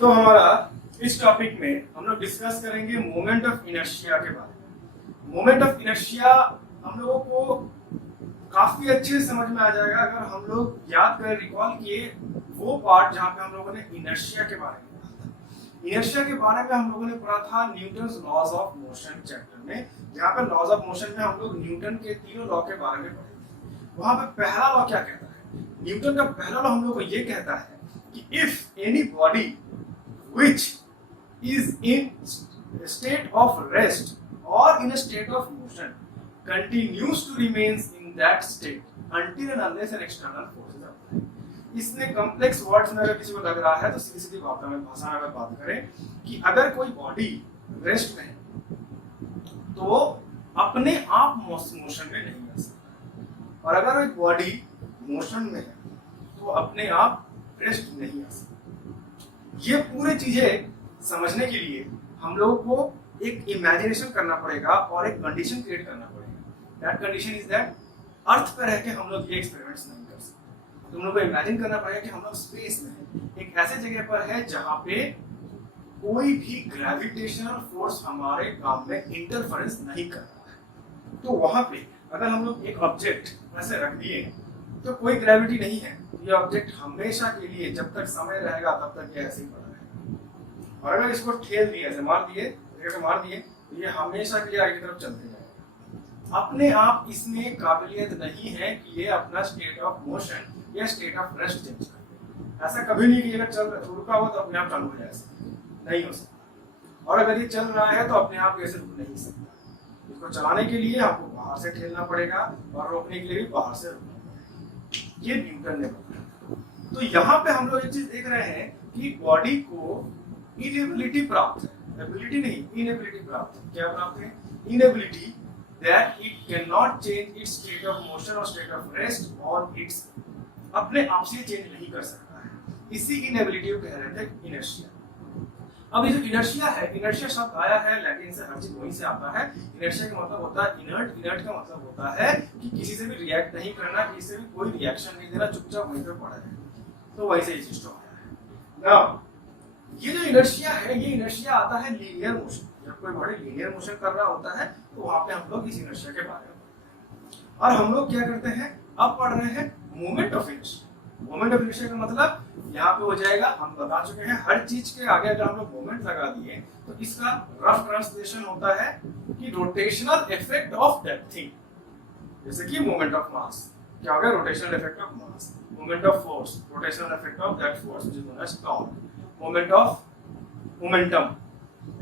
तो हमारा इस टॉपिक में हम लोग डिस्कस करेंगे मोमेंट ऑफ इनर्शिया के बारे में। मोमेंट ऑफ इनर्शिया हम लोगों को काफी अच्छे से समझ में आ जाएगा अगर हम लोग याद करें, रिकॉल किए वो पार्ट जहां पे हम लोगों ने इनर्शिया के बारे में पढ़ा था। इनर्शिया के बारे में हम लोगों ने पढ़ा था Newton's laws of motion chapter में, जहां पर लॉज ऑफ मोशन में हम लोग न्यूटन के तीनों लॉ के बारे में पढ़े। वहां पे पहला लॉ क्या कहता है? न्यूटन का पहला लॉ हम लोग को ये कहता है कि if any body which is in state of rest or in a state of motion continues to remains in that state until and unless an external force is applied। इसने कॉम्प्लेक्स वर्ड्स में अगर किसी को लग रहा है तो सीधी सीधी भाषा में अगर बात करें कि अगर कोई बॉडी रेस्ट में है तो अपने आप मोशन में नहीं आ सकता, और अगर एक बॉडी मोशन में है तो अपने आप रेस्ट नहीं आ सकता। ये पूरी चीजें समझने के लिए हम लोगों को एक इमेजिनेशन करना पड़ेगा और एक कंडीशन क्रिएट करना पड़ेगा। That condition is that earth पर रह के हम लोग ये एक्सपेरिमेंट्स नहीं कर सकते। तो हम लोग को इमेजिन करना पड़ेगा कि हम लोग स्पेस में हैं, एक ऐसे जगह पर है जहां पे कोई भी ग्रेविटेशनल फोर्स हमारे काम में इंटरफेरेंस नहीं कर रहा है। तो वहां पे अगर हम लोग एक ऑब्जेक्ट ऐसे रख दिए तो कोई ग्रेविटी नहीं है, ये ऑब्जेक्ट हमेशा के लिए जब तक समय रहेगा तब तक ये ऐसे ही पड़ा रहेगा। और अगर इसको ठेल दिए, ऐसे मार दिए तो ये हमेशा के लिए आगे की तरफ चलते जाएगा। अपने आप इसमें काबिलियत नहीं है कि ये अपना स्टेट ऑफ मोशन या स्टेट ऑफ रेस्ट चेंज करे। ऐसा कभी नहीं कि अगर चल रुका हो तो अपने आप चालू हो जाए, नहीं हो सकता। और अगर ये चल रहा है तो अपने आप ऐसे रुक नहीं सकता। इसको चलाने के लिए आपको बाहर से ठेलना पड़ेगा और रोकने के लिए भी बाहर से रोकना पड़ेगा। ये न्यूटन ने बताया। तो यहाँ पे हम लोग एक चीज देख रहे हैं कि बॉडी को इनेबिलिटी प्राप्त है, एबिलिटी नहीं, इनेबिलिटी प्राप्त है। क्या प्राप्त है? Inability that it can not change it's state of motion और स्टेट ऑफ रेस्ट और इट्स अपने आप से चेंज नहीं कर सकता है। इसी इनेबिलिटी को कह रहे थे इनर्शिया। अब ये जो इनर्शिया है, इनर्शिया शब्द आया है लैटिन से, हर चीज वहीं से आता है। इनर्शिया का मतलब होता है इनर्ट। इनर्ट का मतलब होता है कि किसी से भी रिएक्ट नहीं करना, किसी से भी कोई रिएक्शन नहीं देना, चुपचाप वहीं पे पड़ा है। तो वैसे ही सिस्टम आया है। नाउ ये जो इनर्शिया है, ये इनर्शिया आता है लीनियर मोशन। जब कोई बॉडी लीनियर मोशन कर रहा होता है तो वहां पे हम लोग इस इनर्शिया के बारे में पढ़ते हैं। और हम लोग क्या करते हैं, अब पढ़ रहे हैं moment of inertia. Moment of inertia का मतलब यहाँ पे हो जाएगा, हम बता चुके हैं, हर चीज के आगे अगर हम लोग मोमेंट लगा दिए तो इसका रफ ट्रांसलेशन होता है कि rotational effect of that thing. जैसे कि मोमेंट ऑफ मास क्या हो गया? Rotational effect of mass. Moment of force, rotational effect of that force which is known as torque. Moment of momentum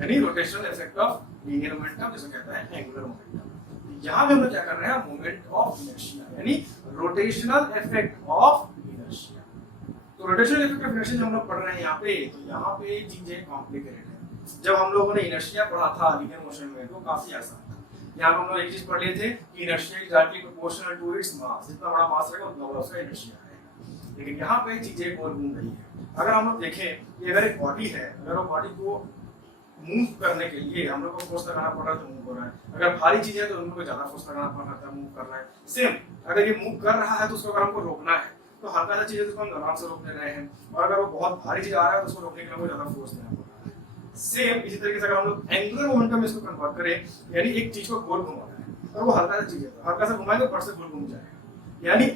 यानी rotational effect of linear momentum, जिसे कहता है angular momentum. यहाँ पे हम लोग क्या कर रहे हैं? मोमेंट ऑफ इनर्शिया यानी रोटेशनल इफेक्ट ऑफ इनर्शिया। तो रोटेशनल इफेक्ट ऑफ इनर्शिया जो हम लोग पढ़ रहे हैं यहाँ पे, तो यहाँ पे चीजें कॉम्प्लिकेटेड है। जब हम लोगों ने इनर्शिया पढ़ा था लीनियर मोशन में तो काफी आसान था। यहाँ पे हम लोग एक चीज पढ़ लिए थे कि inertia is directly proportional to its mass. जितना बड़ा मास रहेगा उतना बड़ा उसका इनर्शिया है। लेकिन यहाँ पे चीजें गोल घूम रही है। अगर हम लोग देखें कि अगर एक बॉडी है, अगर वो बॉडी को मूव करने के लिए हम लोग को फोर्स लगाना पड़ रहा है तो मूव हो रहा है। अगर भारी चीज है तो उनको ज्यादा फोर्स लगाना पड़ रहा है, मूव कर रहा है। सेम अगर ये मूव कर रहा है तो उसको अगर हमको रोकना है तो हल्का सा चीज है तो हम आराम से रोक ले रहे हैं, और अगर वो बहुत भारी चीज आ रहा है तो उसको रोकने के लिए हमको ज्यादा फोर्स देना पड़ रहा है। सेम इसी तरीके से अगर हम लोग एंगुलर मोमेंटम में इसको कन्वर्ट करें, यानी एक चीज को गोल घुमाना है और वो हल्का सा चीज है, हल्का सा घुमाएंगे फट से गोल घूम जाएगा, यानी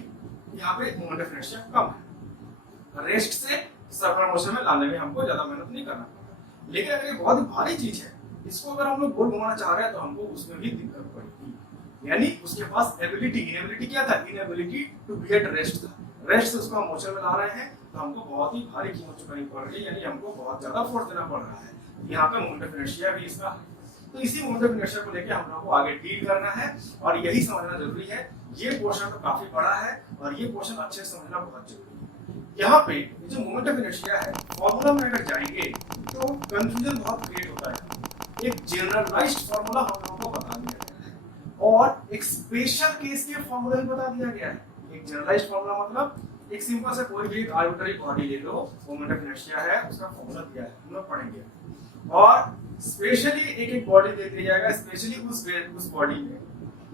यहाँ पे मोमेंट ऑफ इनर्शिया कम है। रेस्ट से सर्कुलर मोशन में लाने में हमको ज्यादा मेहनत नहीं करना पड़ता। लेकिन अगर ये बहुत भारी चीज है, इसको अगर हम लोग गोल घुमाना चाह रहे हैं तो हमको उसमें भी दिक्कत पड़ेगी। यानी उसके पास एबिलिटी, इनेबिलिटी क्या था? Inability to be at rest था। रेस्ट से उसको हम मोशन में ला रहे हैं तो हमको बहुत ही भारी कीमत चुकानी पड़ रही है, यानी हमको बहुत ज्यादा फोर्स देना पड़ रहा है। यहाँ पे मोमेंट ऑफ इनर्शिया भी इसका है। तो इसी मोमेंट ऑफ इनर्शिया को लेके हम लोग को आगे डील करना है और यही समझना जरूरी है। ये पोर्शन तो काफी बड़ा है और ये पोर्शन अच्छे से समझना बहुत जरूरी है। यहाँ पे जो मोमेंट ऑफ इनर्शिया है, फॉर्मूला में अगर जाएंगे तो कंफ्यूजन बहुत क्रिएट होता है। एक जनरलाइज्ड फॉर्मूला हम लोगों को बता दिया गया है और एक स्पेशल केस के फॉर्मूला भी बता दिया गया है। एक जनरलाइज्ड फॉर्मूला मतलब एक सिंपल से कोई भी आर्बिट्ररी बॉडी ले लो, मोमेंट ऑफ इनर्शिया है, उसका फॉर्मूला दिया है, हम लोग पढ़ेंगे। और स्पेशली एक एक बॉडी दे दिया जाएगा, स्पेशली उस बॉडी में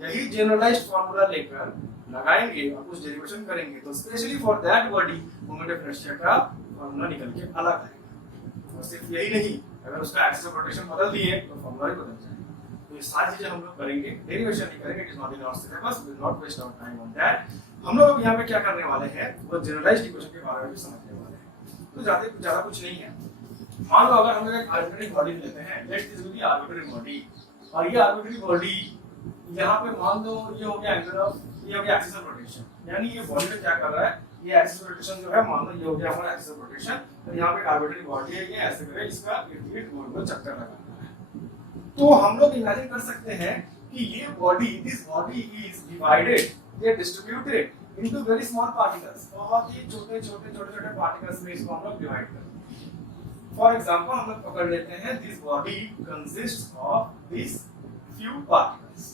यही जनरलाइज्ड फॉर्मूला लेकर लगाएंगे और कुछ डेरिवेशन करेंगे तो specially for that body moment of inertia का फॉर्मूला निकल के अलग आएगा। और सिर्फ यही नहीं, अगर उसका एक्सिस ऑफ रोटेशन बदल दिए तो फॉर्मूला भी बदल जाएगा। तो ये सारी चीजें हम लोग करेंगे, डेरिवेशन नहीं करेंगे, it is not in our syllabus, we will not waste our time on that. हम लोग अब यहाँ पे क्या करने वाले हैं, वो जनरलाइज्ड इक्वेशन के बारे में भी समझने वाले हैं। तो ज्यादा कुछ नहीं है। मान लो अगर हम लोग एक आर्बिट्ररी बॉडी लेते हैं, let's this be arbitrary body, और ये आर्बिट्ररी बॉडी यहाँ पे मान लो ये हो गया एंगल ऑफ, ये हो गया एक्सिस ऑफ रोटेशन, यानी ये बॉडी में क्या कर रहा है, ये एक्सिस ऑफ रोटेशन जो है, मान लो ये हो गया हमारा एक्सिस ऑफ रोटेशन, तो यहाँ पे एक आर्बिट्ररी बॉडी है, ये ऐसे करे, इसका इर्द-गिर्द गोल-गोल चक्कर लगाना है। तो हम लोग इमेजिन कर सकते हैं कि ये body, this body is divided, ये distributed into very small particles, बहुत ही छोटे-छोटे पार्टिकल्स में इसको हम लोग डिवाइड करते हैं। फॉर एग्जांपल हम लोग पकड़ लेते हैं, this body consists of this few particles.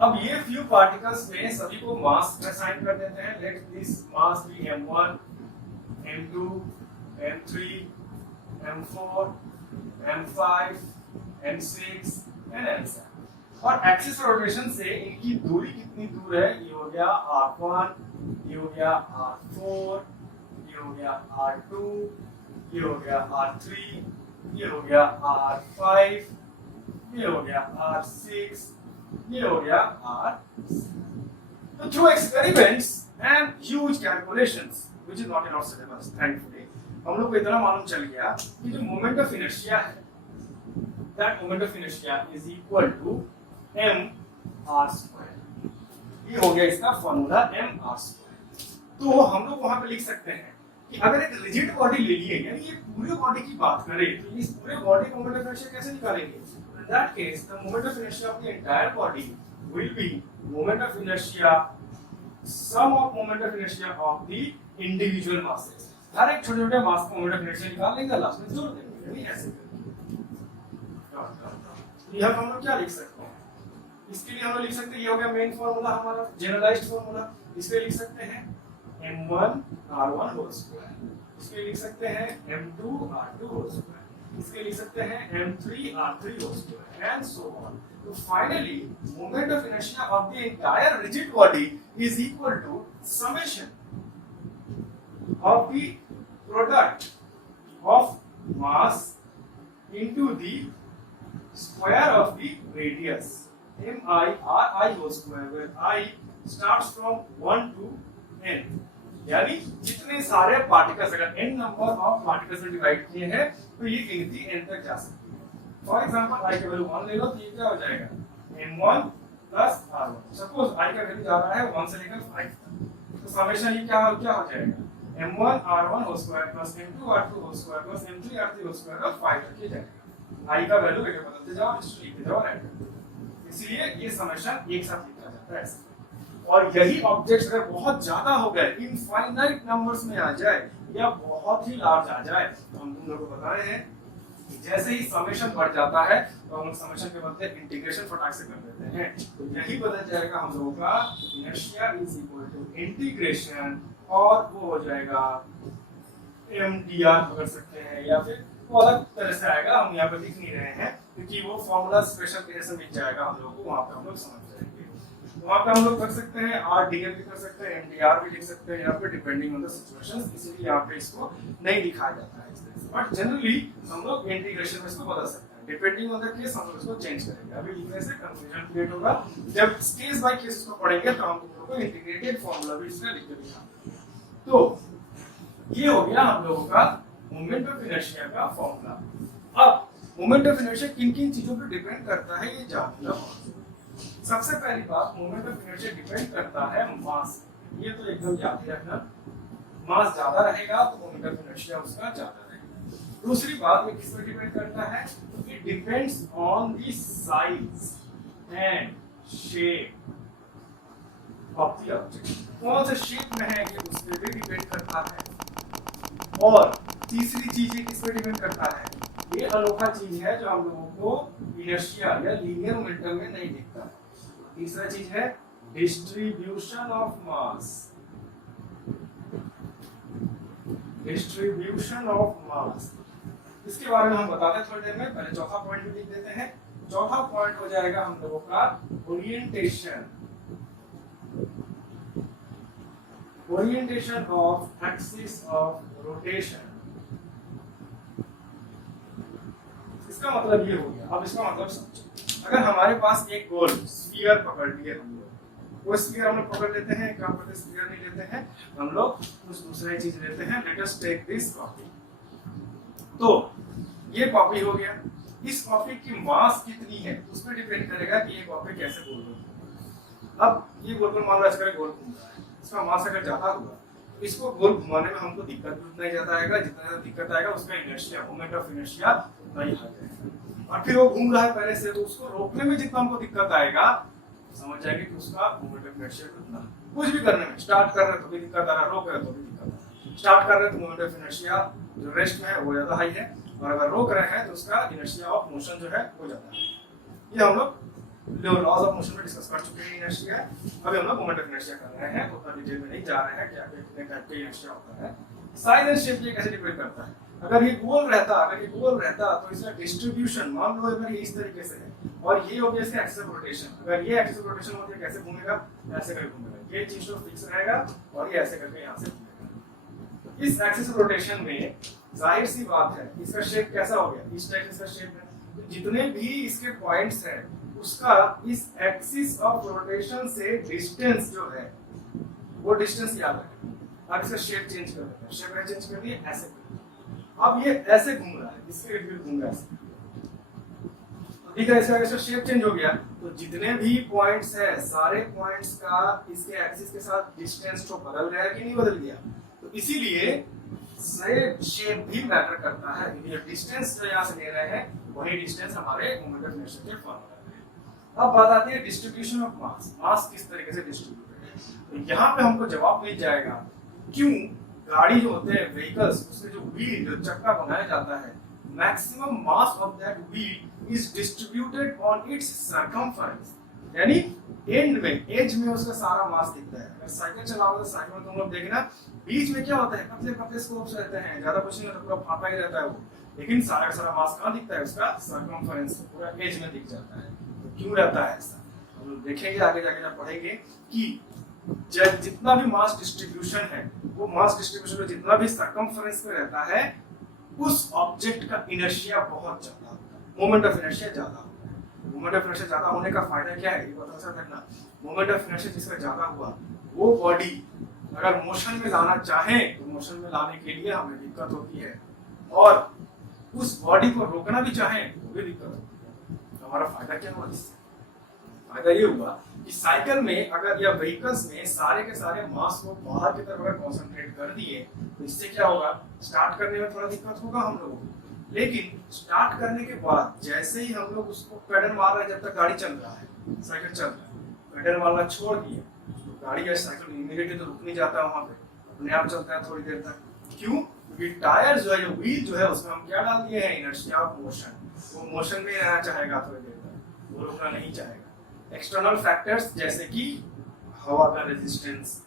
अब ये फ्यू पार्टिकल्स में सभी को मास असाइन कर देते हैं, let this mass be m1, m2, m3, m4, m5, m6 and m7। और एक्सिस रोटेशन से इनकी दूरी कितनी दूर है, ये हो गया r1, ये हो गया r4, ये हो गया r2, ये हो गया r3, ये हो गया r5, ये हो गया r6, ये हो गया r7। तो through experiments and huge calculations, which is not in our syllabus, thankfully, हम लोग को इतना मालूम चल गया कि जो मोमेंट ऑफ इनर्शिया है, that moment of inertia is equal to m r square। ये हो गया इसका फॉर्मूला m r square। तो हम लोग वहां पे लिख सकते हैं कि अगर एक रिजिड बॉडी ले लिए, यानी ये पूरे बॉडी की बात करें, तो इस पूरे बॉडी का मोमेंट ऑफ इनर्शिया कैसे निकालेंगे? In that case, the moment of inertia of the entire body will be moment of inertia, sum of moment of inertia of the individual masses। हर एक छोटे-छोटे मास का मोमेंट ऑफ इनर्शिया निकाल लेंगे, last में जोड़ देंगे, यानी ऐसे यह हम लोग क्या लिख सकते हैं? इसके लिए हम लोग लिख सकते हैं, ये हो गया मेन फार्मूला हमारा, जनरलाइज्ड फार्मूला। इसके लिख सकते हैं m1 r1 होल स्क्वायर, इसके लिख सकते हैं m2 r2 होल स्क्वायर, इसके लिख सकते हैं m3 r3 whole square and so on. तो finally moment of inertia of the entire rigid body is equal to summation of the product of mass into the square of the radius mi ri whole square, where I starts from 1 to n, यानी जितने सारे particles अगर n number of particles में divide किए हैं तो ये गिनती n तक जा सकती है। फॉर एग्जांपल i का वैल्यू 1 ले लो, तो ये क्या हो जाएगा m1 plus r1। Suppose i का वैल्यू जा रहा है 1 से लेकर 5 तक, तो समेशन ये क्या हो जाएगा m1 r1 whole square plus m2 r2 whole square plus m3 r3 whole square और 5 तक ये जाएगा। i का वैल्यू बेटे बदलते जाओ, इसको लिखते जाओ, राइट। इसलिए ये समेशन एक साथ लिखा जाता है। और यही ऑब्जेक्ट्स अगर बहुत ज्यादा हो गए, इनफाइनाइट नंबर्स में आ जाए या बहुत ही लार्ज आ जाए, तो हम तुम लोगों को बता रहे हैं कि जैसे ही समेशन बढ़ जाता है तो हम समेशन के बदले इंटीग्रेशन फटाक से कर देते हैं। तो यही बदल जाएगा हम लोगों का inertia is equal to integration, और वो हो जाएगा mdr पकड़ सकते हैं, या फिर वो अलग तरह से आएगा, हम यहाँ पे लिख नहीं रहे हैं क्योंकि वो फॉर्मूला स्पेशल केस में मिल जाएगा हम लोग को, वहाँ पे हम लोग समझ जाएंगे। वहाँ पे हम लोग कर सकते हैं rdr भी कर सकते हैं, mdr भी लिख सकते हैं यहाँ पे, डिपेंडिंग ऑन द सिचुएशंस, इसीलिए यहाँ पे इसको नहीं लिखा जाता है इस तरह से। बट जनरली हम लोग इंटीग्रेशन में इसको बदल सकते हैं, डिपेंडिंग ऑन द केस हम लोग इसको चेंज करेंगे। अभी लिखने से कंफ्यूजन क्रिएट होगा, जब केस बाय केस इसको पढ़ेंगे तो हम लोगों को इंटीग्रेटेड फॉर्मूला भी इसमें लिख के दिखाएंगे। तो ये हो गया हम लोगों का मोमेंट ऑफ इनर्शिया का फॉर्मूला। अब मोमेंट ऑफ इनर्शिया किन किन चीजों पर डिपेंड करता है, ये जानना होगा। सबसे पहली बात, मोमेंट ऑफ इनर्शिया डिपेंड करता है मास। ये तो एकदम याद ही रखना, मास ज्यादा रहेगा तो मोमेंट ऑफ इनर्शिया उसका ज्यादा रहेगा। दूसरी बात, ये किस पर डिपेंड करता है, it depends on the size and shape of the object. कौन से शेप में है ये उस पर भी डिपेंड करता है। और तीसरी चीज ये किस पे डिपेंड करता है, ये अनोखा चीज है जो हम लोगों को इनर्शिया या लीनियर मोमेंटम में नहीं दिखता। तीसरा चीज है distribution of mass, distribution of mass. इसके बारे में हम बताते हैं थोड़ी देर में, पहले चौथा पॉइंट भी लिख देते हैं। चौथा पॉइंट हो जाएगा हम लोगों का orientation, orientation of axis of rotation। इसका मतलब ये हो गया। अब इसका मतलब समझो, अगर हमारे पास एक गोल स्फीयर पकड़ लिए हम लोग, वो स्फीयर हम लोग पकड़ लेते हैं, क्या पकड़ते हैं, स्फीयर नहीं लेते हैं हम लोग, कुछ दूसरी चीज लेते हैं। Let us take this copy. तो ये कॉपी हो गया, इस कॉपी की मास कितनी है उस पर डिपेंड करेगा कि ये कॉपी कैसे गोल होगी। अब ये गोल मान लो ऐसे गोल घूम रहा है, इसका मास अगर ज्यादा हुआ तो इसको गोल घुमाने में हमको दिक्कत भी उतना ही ज्यादा आएगा, जितना ज्यादा दिक्कत आएगा उसका इनर्शिया, मोमेंट ऑफ इनर्शिया उतना ही हाई रहेगा। और फिर वो घूम रहा है पहले से, तो उसको रोकने में जितना हमको दिक्कत आएगा, समझ जाएंगे कि उसका मोमेंट ऑफ इनर्शिया कितना। कुछ भी करने में, स्टार्ट कर रहे तो भी दिक्कत आ रहा है, रोक रहे तो भी दिक्कत आ रहा है। स्टार्ट कर रहे तो मोमेंट ऑफ इनर्शिया जो रेस्ट में है वो ज्यादा हाई है, और अगर रोक रहे हैं तो उसका इनर्शिया ऑफ मोशन जो है वो ज्यादा है। ये हम लोग लॉज ऑफ मोशन में डिस्कस कर चुके हैं इनर्शिया। अभी हम लोग मोमेंट ऑफ इनर्शिया कर रहे हैं, उतना डिटेल में नहीं जा रहे हैं क्या कितने टाइप के इनर्शिया होता है। साइज एंड शेप ये कैसे डिपेंड करता है। अगर ये गोल रहता तो इसका डिस्ट्रीब्यूशन मान लो अगर ये इस तरीके से है, और ये हो गया इसका एक्सिस ऑफ रोटेशन। अगर ये एक्सिस ऑफ रोटेशन होती है कैसे घूमेगा, ऐसे करके घूमेगा, ये चीज तो फिक्स रहेगा और ये ऐसे करके यहाँ से घूमेगा। इस एक्सिस ऑफ रोटेशन में जाहिर सी बात है इसका शेप कैसा हो गया, इस टाइप इसका शेप है। तो जितने भी इसके पॉइंट्स हैं उसका इस एक्सिस ऑफ रोटेशन से डिस्टेंस जो है वो डिस्टेंस याद रखें। अब इसका शेप चेंज कर देते हैं, शेप चेंज कर दिए ऐसे। अब ये ऐसे घूम रहा है, इसके इर्द-गिर्द घूम रहा है ऐसे। ठीक है, इसका शेप चेंज हो गया। तो जितने भी पॉइंट्स है सारे पॉइंट्स का इसके एक्सिस के साथ डिस्टेंस तो बदल गया कि नहीं बदल गया। तो इसीलिए शेप भी मैटर करता है, क्योंकि डिस्टेंस जो यहाँ से ले रहे हैं वही डिस्टेंस हमारे मोमेंट ऑफ इनर्शिया के फॉर्मूला में है। अब बात आती है डिस्ट्रीब्यूशन ऑफ मास, मास किस तरीके से डिस्ट्रीब्यूटेड है। तो यहाँ पे हमको जवाब मिल जाएगा क्यों गाड़ी जो होते हैं व्हीकल्स, उसके जो व्हील जो चक्का बनाया जाता है, maximum mass of that wheel is distributed on it's circumference, यानी एंड में, एज में उसका सारा मास दिखता है। अगर साइकिल चलाओगे तो साइकिल में तुम लोग देखना बीच में क्या होता है, पतले पतले स्कोप्स रहते हैं, ज्यादा कुछ नहीं होता, पूरा फांका ही रहता है वो, लेकिन सारा का सारा मास कहाँ दिखता है, उसका सर्कमफरेंस पूरा एज में दिख जाता है। तो क्यों रहता है ऐसा, हम लोग देखेंगे आगे जाके जब पढ़ेंगे कि जितना भी मास डिस्ट्रीब्यूशन है वो मास डिस्ट्रीब्यूशन में जितना भी सर्कमफरेंस में रहता है उस ऑब्जेक्ट का इनर्शिया बहुत ज्यादा होता है, मोमेंट ऑफ इनर्शिया ज्यादा होता है। मोमेंट ऑफ इनर्शिया ज्यादा होने का फायदा क्या है ये बता सकते हैं। मोमेंट ऑफ इनर्शिया जिसका ज्यादा हुआ वो बॉडी अगर मोशन में लाना चाहे तो मोशन में लाने के लिए हमें दिक्कत होती है, और उस बॉडी को रोकना भी चाहे तो भी दिक्कत होती है। तो हमारा फायदा क्या हुआ इससे, फायदा ये हुआ कि साइकिल में अगर या व्हीकल्स में सारे के सारे मास को बाहर की तरफ अगर कॉन्सेंट्रेट कर दिए तो इससे क्या होगा, स्टार्ट करने में थोड़ा दिक्कत होगा हम लोगों को, लेकिन स्टार्ट करने के बाद जैसे ही हम लोग उसको पेडल मार रहे हैं, जब तक गाड़ी चल रहा है, साइकिल चल रहा है, पेडल मारना छोड़ दिए तो गाड़ी या साइकिल इमीडिएटली तो रुक नहीं जाता वहां पे, अपने आप चलता है थोड़ी देर तक। क्यों, क्योंकि टायर जो है, जो व्हील जो है, उसमें हम क्या डाल दिए हैं, इनर्शिया ऑफ मोशन। वो मोशन में रहना चाहेगा थोड़ी देर तक, वो रुकना नहीं चाहेगा। एक्सटर्नल फैक्टर्स जैसे कि हवा का resistance,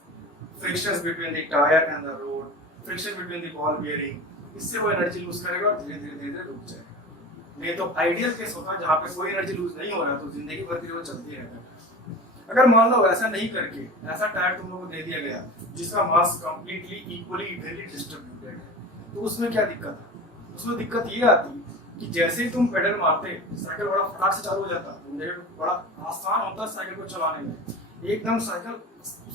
frictions between the tyre and the road, friction between the ball bearing, इससे वो एनर्जी लूज करेगा और धीरे धीरे रुक जाएगा। नहीं तो आइडियल केस होता है जहाँ पे कोई एनर्जी लूज नहीं हो रहा तो जिंदगी भर के लिए वो चलती रहता है। अगर मान लो ऐसा नहीं करके ऐसा टायर तुम लोगों को दे दिया गया जिसका मास कंप्लीटली इक्वली इवनली डिस्ट्रीब्यूटेड है, तो उसमें क्या दिक्कत है, उसमें दिक्कत ये आती कि जैसे ही तुम पेडल मारते साइकिल बड़ा फटाक से चालू हो जाता, तुम बड़ा आसान होता है साइकिल को चलाने में, एकदम साइकिल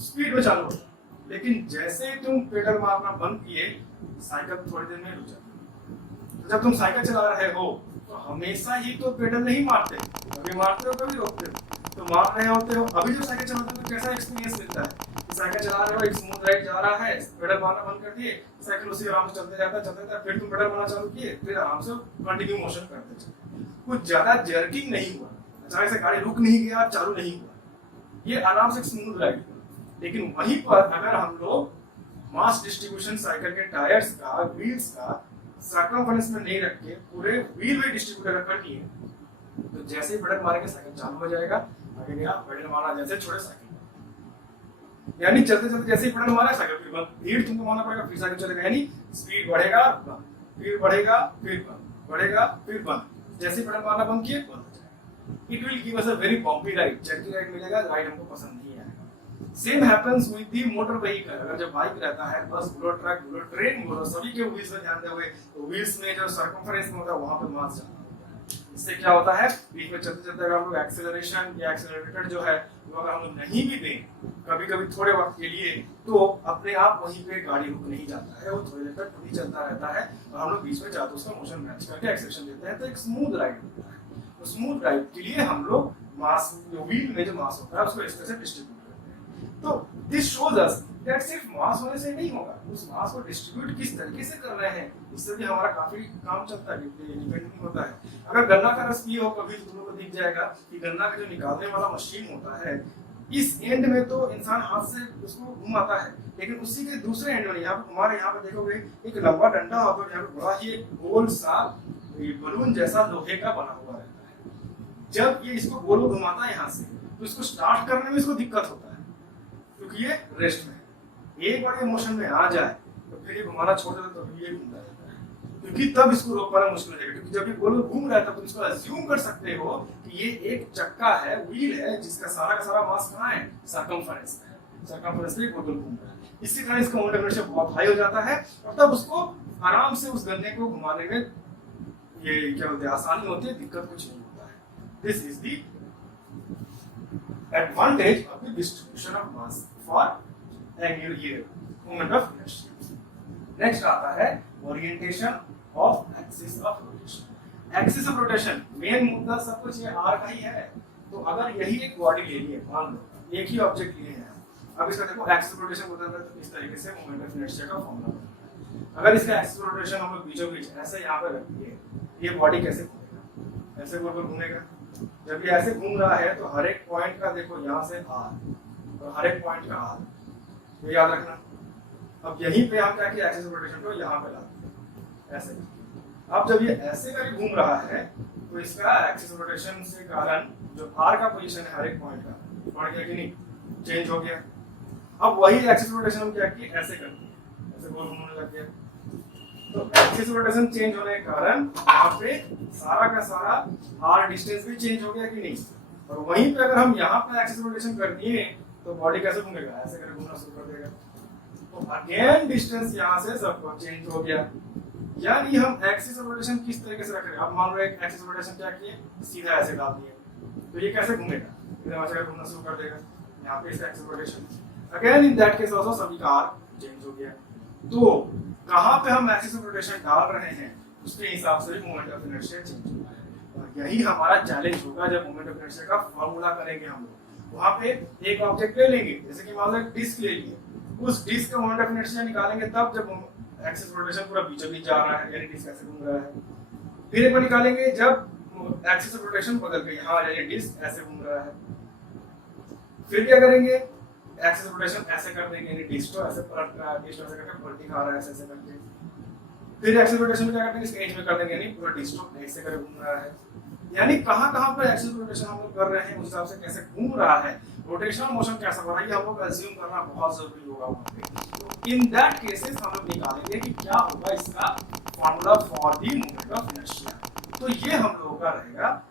स्पीड में चालू होता। लेकिन जैसे ही तुम पेडल मारना बंद किए साइकिल थोड़ी देर में रुक जाती। तो जब तुम साइकिल चला रहे हो तो हमेशा ही तो पेडल नहीं मारते, कभी मारते हो कभी रोकते हो, तो मार रहे होते हो। अभी जो साइकिल चलाते हो तो कैसा एक्सपीरियंस मिलता है, साइकिल चला रहे हो, एक स्मूथ राइड जा रहा है, पेडल मारना बंद कर दिए, साइकिल उसी आराम से चलते जाता, फिर तुम पेडल मारना चालू किए, फिर आराम से कंटिन्यू मोशन करते चले। कुछ ज्यादा जर्किंग नहीं हुआ, अचानक से गाड़ी रुक नहीं गया, चालू नहीं हुआ, ये आराम से स्मूथ राइड। लेकिन वहीं पर अगर हम लोग मास डिस्ट्रीब्यूशन साइकिल के टायर्स का, व्हील्स का सर्कमफरेंस में नहीं रख के पूरे व्हील में डिस्ट्रीब्यूट कर दिए तो जैसे ही पेडल मारेंगे साइकिल चालू हो जाएगा, आगे गया पेडल मारा जैसे छोड़े साइकिल, यानी चलते चलते जैसे ही पेडल मारा साइकिल फिर बंद, भीड़ तुमको मारना पड़ेगा फिर साइकिल चलेगा, यानी स्पीड बढ़ेगा फिर बढ़ेगा फिर बंद, बढ़ेगा फिर बंद, जैसे ही पेडल मारना बंद किए बंद हो जाएगा। It will give us a very bumpy ride, jerky ride मिलेगा, राइड हमको पसंद नहीं आएगा। Same happens with the motor vehicle, अगर जब बाइक रहता है, बस बोलो, ट्रक बोलो, ट्रेन बोलो, सभी के व्हील्स में ध्यान दोगे तो व्हील्स में जो सर्कमफरेंस में होता है वहां पे मास ज्यादा होता है। इससे क्या होता है, बीच में चलते चलते अगर हम लोग एक्सेलरेशन या एक्सेलरेटर जो है वो अगर हम लोग नहीं भी दें कभी कभी थोड़े वक्त के लिए, तो अपने आप वहीं पे गाड़ी रुक नहीं जाता है, वो थोड़ी देर तक खुद ही चलता रहता है और हम लोग बीच में जाते उसका मोशन मैच करके एक्सेलरेशन देते हैं, तो एक स्मूथ राइड होता है। तो स्मूथ राइड के लिए हम लोग मास, जो व्हील में जो मास होता है उसको इस तरह से डिस्ट्रीब्यूट करते हैं। तो दिस शोज अस दैट सिर्फ मास होने से नहीं होगा, उस मास को डिस्ट्रीब्यूट किस तरीके से कर रहे हैं इससे भी हमारा काफी काम चलता है, डिपेंडिंग होता है। अगर गन्ना का रस पिए हो कभी तो तुम लोगों को दिख जाएगा कि गन्ना का जो निकालने वाला मशीन होता है, इस एंड में तो इंसान हाथ से उसको घुमाता है, लेकिन उसी के दूसरे एंड में यहाँ पे हमारे यहाँ पे देखोगे एक लंबा डंडा होता है, यहाँ पे बड़ा ही एक गोल सा बलून जैसा लोहे का बना हुआ रहता है। जब ये इसको गोल घुमाता है यहाँ से, तो इसको स्टार्ट करने में इसको दिक्कत होता है क्योंकि ये रेस्ट में है। एक बार ये मोशन में आ जाए तो फिर ये घुमाना छोड़ देता तो ये घूमता रहता है, क्योंकि तब इसको रोक पाना मुश्किल हो जाएगा। क्योंकि जब ये गोल घूम रहा है तब तुम इसको अज्यूम कर सकते हो कि ये एक चक्का है, व्हील है, जिसका सारा का सारा मास कहाँ है, सर्कमफरेंस में है, सर्कमफरेंस में गोल घूम रहा है। इसी तरह इसका मोमेंट ऑफ इनर्शिया बहुत हाई हो जाता है और तब उसको आराम से उस गन्ने को घुमाने में ये क्या बोलते हैं, आसानी होती है, दिक्कत कुछ नहीं होता है। This is the advantage of the distribution of mass for angular moment of inertia. Next आता है orientation of axis of rotation. Axis of rotation main मुद्दा सब कुछ ये R का ही है। तो अगर यही एक बॉडी ले ली है, मान लो एक ही ऑब्जेक्ट लिए हैं, अब इसका देखो एक्सिस ऑफ रोटेशन बताता है तो इस तरीके से मोमेंट ऑफ इनर्शिया का फॉर्मूला बनता है। अगर इसका एक्सिस ऑफ रोटेशन हम लोग बीचों बीच ऐसे यहाँ पे रख दिए, ये बॉडी कैसे घूमेगा, ऐसे गोल गोल घूमेगा। जब ये ऐसे घूम रहा है तो हर एक पॉइंट का देखो यहाँ से R और हर एक पॉइंट का R, तो याद रखना। अब यहीं पे हम क्या किया, एक्सिस ऑफ रोटेशन को यहाँ पे ला दिया ऐसे। अब जब ये ऐसे करके घूम रहा है तो इसका एक्सिस ऑफ रोटेशन से कारण जो R का पोजीशन है हर एक पॉइंट का बढ़ गया कि नहीं, चेंज हो गया। अब वही एक्सिस ऑफ रोटेशन हम क्या किए, ऐसे कर दिए, ऐसे गोल घूमने लग गया। तो एक्सिस ऑफ रोटेशन चेंज होने के कारण यहाँ पे सारा का सारा R डिस्टेंस भी चेंज हो गया कि नहीं। और वहीं पे अगर हम यहाँ पे एक्सिस ऑफ रोटेशन कर दिए तो बॉडी कैसे घूमेगा, ऐसे करके घूमना शुरू कर देगा। तो अगेन डिस्टेंस यहाँ से सब चेंज हो गया। यानी हम एक्सिस ऑफ रोटेशन किस तरीके से रख रहे हैं, अब मान लो एक एक्सिस ऑफ रोटेशन क्या किए, सीधा ऐसे डाल दिए, तो ये कैसे घूमेगा, एकदम ऐसे घूमना शुरू कर देगा। यहाँ पे इसका axis of rotation again in that case also सभी का R चेंज हो गया। तो कहाँ पे हम एक्सिस ऑफ रोटेशन डाल रहे हैं उसके हिसाब से मोमेंट ऑफ इनर्शिया चेंज होगा है। और यही हमारा चैलेंज होगा जब मोमेंट ऑफ इनर्शिया का फॉर्मूला करेंगे हम लोग। वहाँ पे एक ऑब्जेक्ट ले लेंगे, जैसे कि मान लो एक डिस्क ले लिए, उस डिस्क का मोमेंट ऑफ इनर्शिया निकालेंगे तब जब एक्सिस ऑफ रोटेशन पूरा बीचों बीच जा रहा है, यानी डिस्क ऐसे घूम रहा है। फिर एक बार निकालेंगे जब एक्सिस ऑफ रोटेशन बदल गई, हाँ यानी डिस्क ऐसे घूम रहा है। फिर क्या करेंगे, एक्सिस ऑफ रोटेशन ऐसे कर देंगे, यानी डिस्क को ऐसे पलट रहा है, डिस्क ऐसे करके पलटी खा रहा है, ऐसे करके। फिर एक्सिस ऑफ रोटेशन क्या करते हैं, इसके एज में कर देंगे, यानी पूरा डिस्क को ऐसे करके घूम रहा है। यानी कहां-कहां पर एक्सिस ऑफ रोटेशन हम लोग कर रहे हैं, उस हिसाब से कैसे घूम रहा है, रोटेशनल मोशन कैसा हो रहा है, ये हम लोग अज्यूम करना बहुत जरूरी होगा वहां पे। तो इन दैट केसेस हम लोग निकालेंगे कि क्या होगा इसका formula for the moment of inertia. तो ये हम लोगों का रहेगा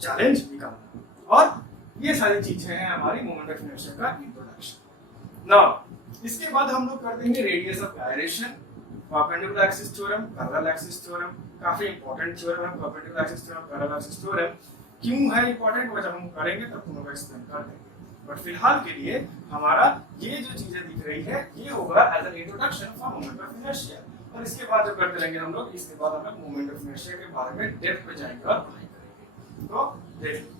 चैलेंज निकालना। और ये सारी चीजें हैं हमारी मोमेंट ऑफ इनर्शिया का इंट्रोडक्शन। नाउ इसके बाद हम लोग कर देंगे radius of gyration, perpendicular axis theorem, parallel axis theorem. काफी इंपॉर्टेंट थ्योरम है perpendicular axis theorem, parallel axis theorem. क्यों है इंपॉर्टेंट, वो जब हम करेंगे तब तुम लोग एक्सप्लेन कर देंगे। बट फिलहाल के लिए हमारा ये जो चीजें दिख रही है ये होगा as an introduction for moment of inertia. और इसके बाद जब करते रहेंगे हम लोग, इसके बाद हम लोग मोमेंट ऑफ इनर्शिया के बारे में डेप्थ पे जाएंगे और पढ़ाई करेंगे। तो देखिए